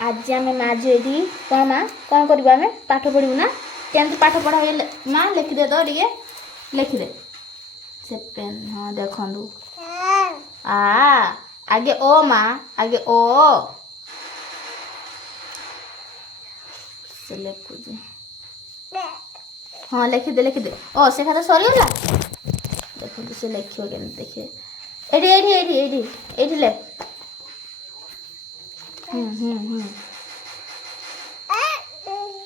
आज आम माँ जी कौन माँ कौन करवा आम पाठ पढ़ू ना केमती पाठ पढ़ा माँ लिखिदे तो टे लिखिदे से पेन हाँ देखु आ आगे ओ माँ आगे ओ से लिखुजी हाँ लिखिदे ओ से खाता सरीगला देखो से लिखियो के देखिए एठी एठी एठी एठी एठी ले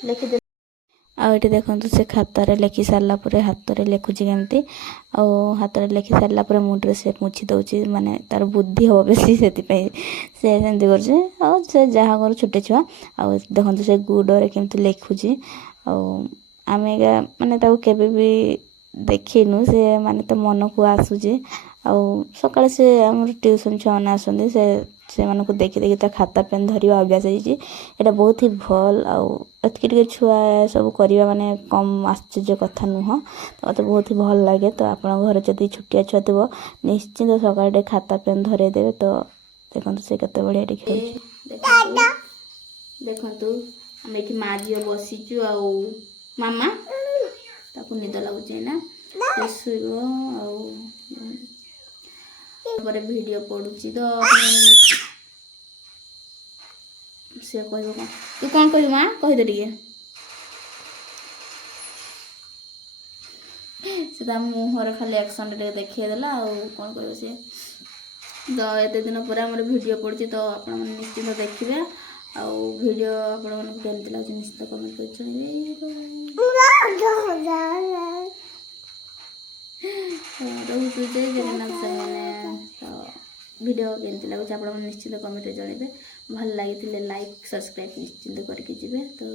लिखिदे आउटे देखो से खातार लिखि सारा हाथ में लिखुची केमती हाथ में लिखि सारा मुंडे से मुछी दौची माने तार बुद्धि हम बेसी से सेमती कर जहाँ कर छोटे छुआ आ देखो से गुड़े केमती लिखुची आम माने केबे भी देखिनु से माने तो मन को आसूची सकाଳେ से आम ट्यूशन छुआ मैंने आसती से मानक देखी देखी ता खाता पेन धरवा अभ्यास होता बहुत ही भल आतके छुआ सब करवा माने कम आश्चर्य कथा नुह तो मत बहुत ही भल लगे तो आप घर जब छोटिया छुआ थो निश्चिंत सकाଳେ खाता पेन धरे देवे तो देखो से कत बढ़िया खेल देखु आम ये माँ झील बसीचु आ मामा ताकू निद लगुच ना शुभ वीडियो पड़ुची तो से कह तू कौन कह माँ कहीदे टे से मुहर खाली एक्शन टे देखला कौन कह सी तो एत दिन पर आम वीडियो पड़ी तो आप निश्चिंत देखिए वीडियो आपको केमती लगे निश्चित कमेंट रोचे जगन्नाथ से तो वीडियो केमती लगे आप निश्चित कमेंट जनइबे भल लगी लाइक सब्सक्राइब निश्चिंत करके जी तो